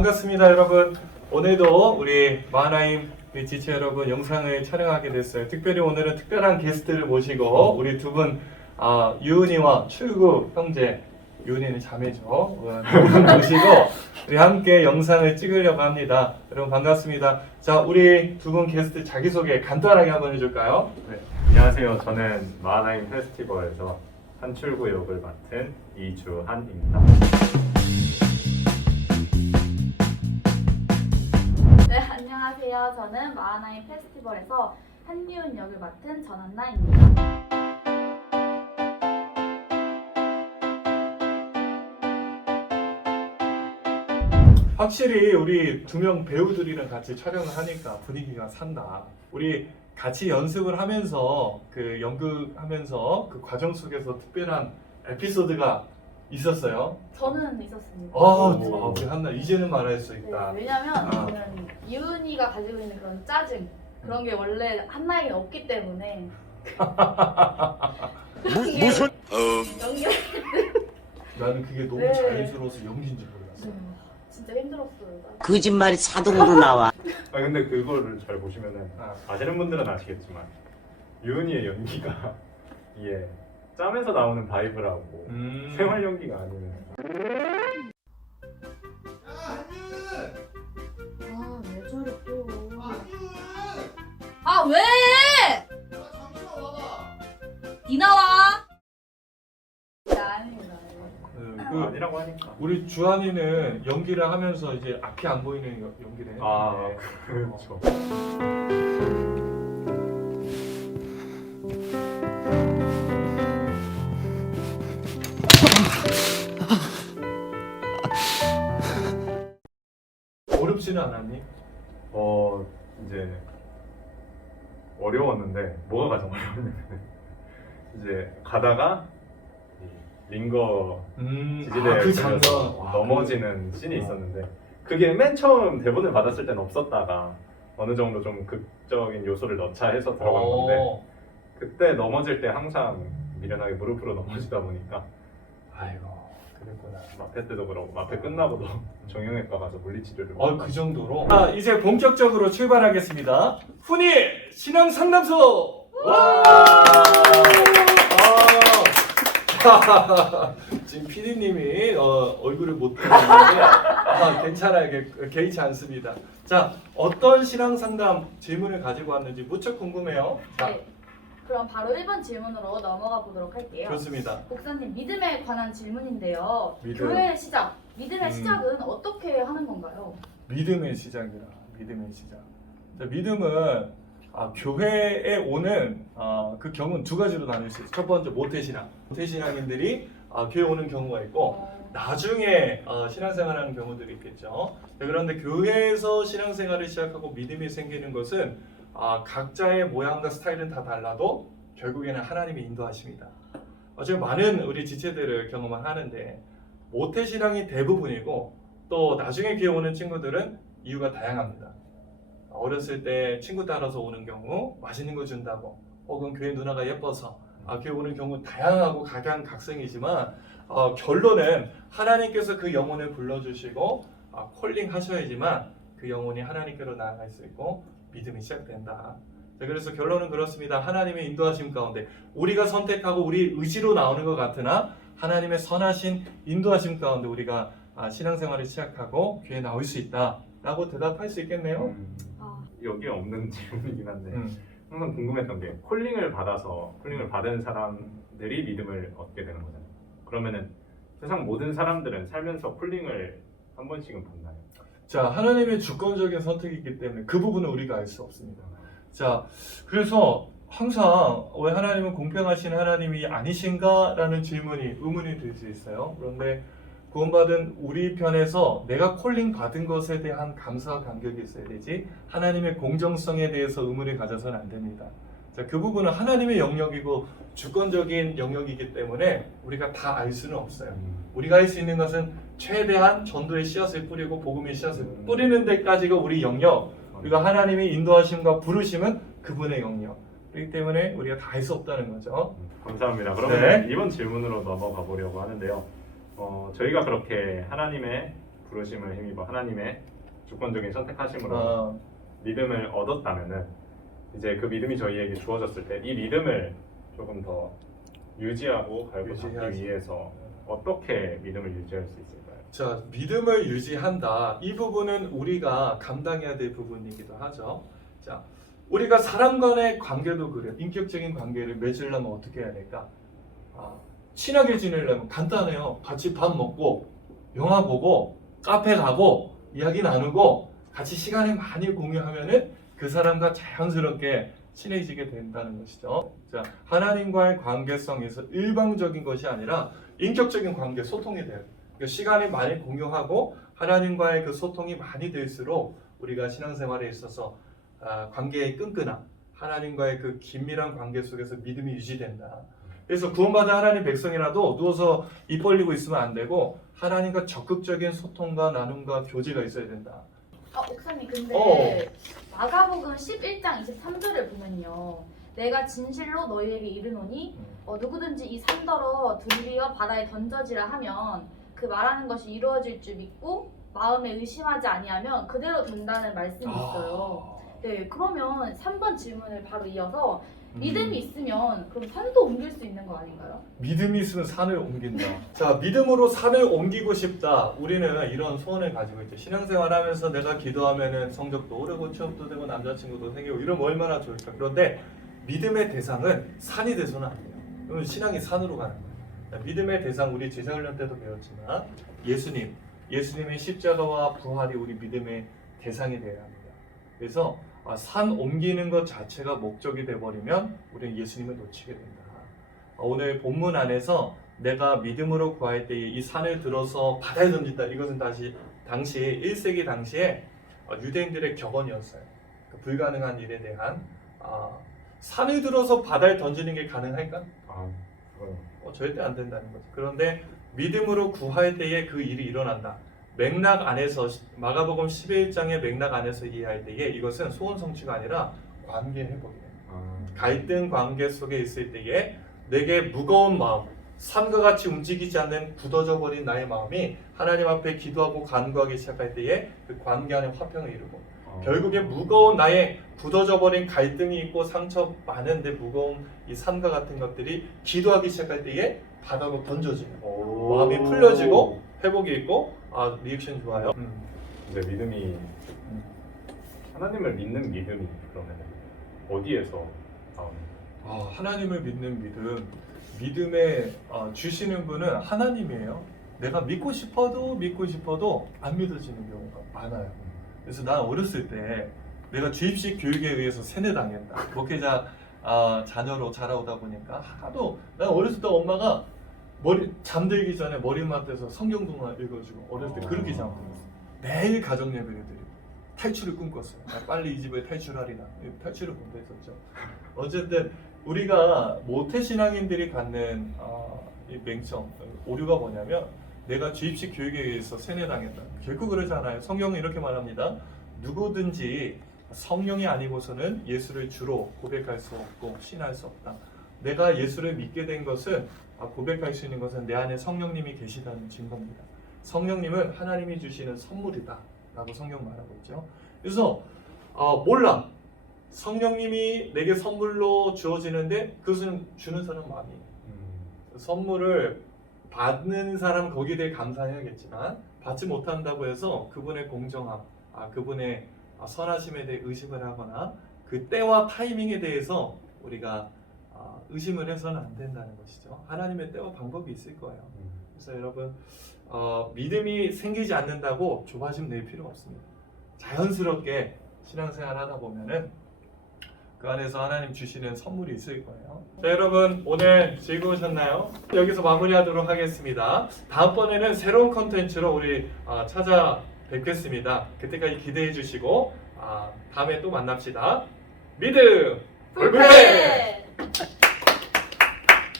반갑습니다, 여러분. 오늘도 우리 마하나임 지체 여러분 영상을 촬영하게 됐어요. 특별히 오늘은 특별한 게스트를 모시고 우리 두 분, 유은이와 출구 형제, 유은이는 자매죠. 모시고 우리 함께 영상을 찍으려고 합니다. 여러분 반갑습니다. 자, 우리 두 분 게스트 자기소개 간단하게 한번 해줄까요? 네, 안녕하세요. 저는 마하나임 페스티벌에서 한출구 역을 맡은 이주한입니다. 네, 안녕하세요. 저는 마하나임 페스티벌에서 한기훈 역을 맡은 전한나입니다. 확실히 우리 두 명 배우들이랑 같이 촬영을 하니까 분위기가 산다. 우리 같이 연습을 하면서 그 연극하면서 그 과정 속에서 특별한 에피소드가 있었어요. 저는 있었습니다. 우리 한나 이제는 말할 수 있다. 네, 왜냐면 저는 이훈이가 가지고 있는 그런 짜증 그런 게 원래 한나에게는 없기 때문에 무슨 연기 나는 그게 너무 네. 자연스러워서 연기인 줄 몰랐어. 진짜 힘들었어요. 거짓말이 자동으로 나와. 근데 그거를 잘 보시면은 아. 아시는 분들은 아시겠지만 유은이의 연기가 이게 짬에서 나오는 바이브라고 생활 연기가 아니에요. 아, 왜 저래 또? 아, 왜? 니 나와. 아닙니다. 아니라고 하니까. 우리 주한이는 연기를 하면서 이제 앞이 안 보이는 연기를 했는데 아, 그렇죠. 어렵지는 않았니? 이제 어려웠는데 뭐가 가장 어려웠냐면 이제 가다가 이 링거 지지대에 그 걸려서 장면 넘어지는 씬이 있었는데 그게 맨 처음 대본을 받았을 때는 없었다가 어느 정도 좀 극적인 요소를 넣자 해서 들어간 건데 그때 넘어질 때 항상 미련하게 무릎으로 넘어지다 보니까 아이고 그랬구나. 마페 때도 그러고 마페 끝나고도 정형외과 가서 물리치료를 그 정도로. 자, 이제 본격적으로 출발하겠습니다. 훈이 신앙 상담소. 와! 지금 PD님이 얼굴을 못 드리는데 괜찮아요. 개의치 않습니다. 자, 어떤 신앙 상담 질문을 가지고 왔는지 무척 궁금해요. 자, 네. 그럼 바로 1번 질문으로 넘어가 보도록 할게요. 좋습니다. 목사님, 믿음에 관한 질문인데요. 믿음. 교회의 시작, 믿음의 시작은 어떻게 하는 건가요? 믿음의 시작이라. 믿음의 시작. 자, 믿음은 교회에 오는 그 경우는 두 가지로 나눌 수 있어요. 첫 번째 모태신앙. 모태신앙인들이 교회 오는 경우가 있고 나중에 신앙생활하는 경우들이 있겠죠. 자, 그런데 교회에서 신앙생활을 시작하고 믿음이 생기는 것은 각자의 모양과 스타일은 다 달라도 결국에는 하나님의 인도하심이다. 제가 많은 우리 지체들을 경험을 하는데 모태신앙이 대부분이고 또 나중에 교회 오는 친구들은 이유가 다양합니다. 어렸을 때 친구 따라서 오는 경우 맛있는 거 준다고 혹은 교회 누나가 예뻐서 교회 오는 경우 다양하고 각양각색이지만 결론은 하나님께서 그 영혼을 불러주시고 콜링 하셔야지만 그 영혼이 하나님께로 나아갈 수 있고 믿음이 시작된다. 그래서 결론은 그렇습니다. 하나님의 인도하심 가운데 우리가 선택하고 우리 의지로 나오는 것 같으나 하나님의 선하신 인도하심 가운데 우리가 신앙생활을 시작하고 교회에 나올 수 있다 라고 대답할 수 있겠네요. 여기에 없는 질문이긴 한데 항상 궁금했던 게 콜링을 받은 사람들이 믿음을 얻게 되는 거잖아요. 그러면은 세상 모든 사람들은 살면서 콜링을 한 번씩은 받나요? 자, 하나님의 주권적인 선택이기 때문에 그 부분은 우리가 알 수 없습니다. 자, 그래서 항상 왜 하나님은 공평하신 하나님이 아니신가? 라는 질문이 의문이 들 수 있어요. 그런데 구원받은 우리 편에서 내가 콜링 받은 것에 대한 감사와 감격이 있어야 되지 하나님의 공정성에 대해서 의문을 가져서는 안 됩니다. 자, 그 부분은 하나님의 영역이고 주권적인 영역이기 때문에 우리가 다 알 수는 없어요. 우리가 할 수 있는 것은 최대한 전도의 씨앗을 뿌리고 복음의 씨앗을 뿌리는 데까지가 우리 영역. 우리가 하나님의 인도하심과 부르심은 그분의 영역. 그렇기 때문에 우리가 다 할 수 없다는 거죠. 감사합니다. 그러면 이번 질문으로 넘어가 보려고 하는데요. 저희가 그렇게 하나님의 부르심을 힘입어 하나님의 주권적인 선택하심으로 아, 믿음을 얻었다면은 이제 그 믿음이 저희에게 주어졌을 때 이 믿음을 조금 더 유지하고 갈고잡기 유지해야지. 위해서 어떻게 믿음을 유지할 수 있을까요? 자, 믿음을 유지한다. 이 부분은 우리가 감당해야 될 부분이기도 하죠. 자, 우리가 사람 간의 관계도 그래요. 인격적인 관계를 맺으려면 어떻게 해야 될까? 친하게 지내려면 간단해요. 같이 밥 먹고, 영화 보고, 카페 가고, 이야기 나누고, 같이 시간을 많이 공유하면은 그 사람과 자연스럽게 친해지게 된다는 것이죠. 자, 하나님과의 관계성에서 일방적인 것이 아니라 인격적인 관계, 소통이 돼요. 그러니까 시간을 많이 공유하고 하나님과의 그 소통이 많이 될수록 우리가 신앙생활에 있어서 관계의 끈끈함, 하나님과의 그 긴밀한 관계 속에서 믿음이 유지된다. 그래서 구원받은 하나님 백성이라도 누워서 입 벌리고 있으면 안 되고 하나님과 적극적인 소통과 나눔과 교제가 있어야 된다. 목사님 근데 마가복음 11장 23절을 보면요. 내가 진실로 너희에게 이르노니 누구든지 이 산더러 들이어 바다에 던져지라 하면 그 말하는 것이 이루어질 줄 믿고 마음에 의심하지 아니하면 그대로 된다는 말씀이 있어요. 네, 그러면 3번 질문을 바로 이어서 믿음이 있으면 그럼 산도 옮길 수 있는 거 아닌가요? 믿음이 있으면 산을 옮긴다. 자, 믿음으로 산을 옮기고 싶다. 우리는 이런 소원을 가지고 있죠. 신앙생활하면서 내가 기도하면은 성적도 오르고 취업도 되고 남자친구도 생기고 이러면 얼마나 좋을까. 그런데 믿음의 대상은 산이 돼서는 안 돼요. 그러면 신앙이 산으로 가는 거예요. 자, 믿음의 대상 우리 제자훈련 때도 배웠지만 예수님의 십자가와 부활이 우리 믿음의 대상이 되어야 합니다. 그래서 산 옮기는 것 자체가 목적이 돼버리면 우리는 예수님을 놓치게 된다. 오늘 본문 안에서 내가 믿음으로 구할 때에 이 산을 들어서 바다에 던진다. 이것은 당시 1세기 당시에 유대인들의 격언이었어요. 그 불가능한 일에 대한 산을 들어서 바다에 던지는 게 가능할까? 그건 절대 안 된다는 거죠. 그런데 믿음으로 구할 때에 그 일이 일어난다. 맥락 안에서 마가복음 11장의 맥락 안에서 이해할 때에 이것은 소원 성취가 아니라 관계 회복이에요. 갈등 관계 속에 있을 때에 내게 무거운 마음, 산과 같이 움직이지 않는 굳어져 버린 나의 마음이 하나님 앞에 기도하고 간구하기 시작할 때에 그 관계 안에 화평을 이루고 결국에 무거운 나의 굳어져 버린 갈등이 있고 상처 많은데 무거운 이 산과 같은 것들이 기도하기 시작할 때에 바다로 던져지는 마음이 풀려지고 회복이 있고 리액션 좋아요. 근데 믿음이 하나님을 믿는 믿음이 그러면 어디에서 나오는? 하나님을 믿는 믿음에 주시는 분은 하나님이에요. 내가 믿고 싶어도 안 믿어지는 경우가 많아요. 그래서 난 어렸을 때 내가 주입식 교육에 의해서 세뇌당했다. 목회자 자녀로 자라오다 보니까 하도 난 어렸을 때 엄마가 잠들기 전에 머리맡에서 성경동화 읽어주고 어렸을 때 그렇게 잠들었어. 매일 가정 예배를 드리고 탈출을 꿈꿨어요. 빨리 이 집을 탈출하리라. 탈출을 공부했었죠. 어쨌든 우리가 모태신앙인들이 갖는 이 맹점, 오류가 뭐냐면 내가 주입식 교육에 의해서 세뇌당했다. 결코 그러지 않아요. 성경은 이렇게 말합니다. 누구든지 성령이 아니고서는 예수를 주로 고백할 수 없고 신할 수 없다. 내가 예수를 믿게 된 것은 고백할 수 있는 것은 내 안에 성령님이 계시다는 증거입니다. 성령님은 하나님이 주시는 선물이다 라고 성경 말하고 있죠. 그래서 몰라. 성령님이 내게 선물로 주어지는데 그것은 주는 사람 마음이에요. 선물을 받는 사람 거기에 대해 감사해야겠지만 받지 못한다고 해서 그분의 공정함, 그분의 선하심에 대해 의심을 하거나 그 때와 타이밍에 대해서 우리가 의심을 해서는 안 된다는 것이죠. 하나님의 때와 방법이 있을 거예요. 그래서 여러분 믿음이 생기지 않는다고 조바심 낼 필요 없습니다. 자연스럽게 신앙생활 하다 보면은 그 안에서 하나님 주시는 선물이 있을 거예요. 자, 여러분 오늘 즐거우셨나요? 여기서 마무리하도록 하겠습니다. 다음번에는 새로운 컨텐츠로 우리 찾아뵙겠습니다. 그때까지 기대해 주시고 다음에 또 만납시다. 믿음! 불패!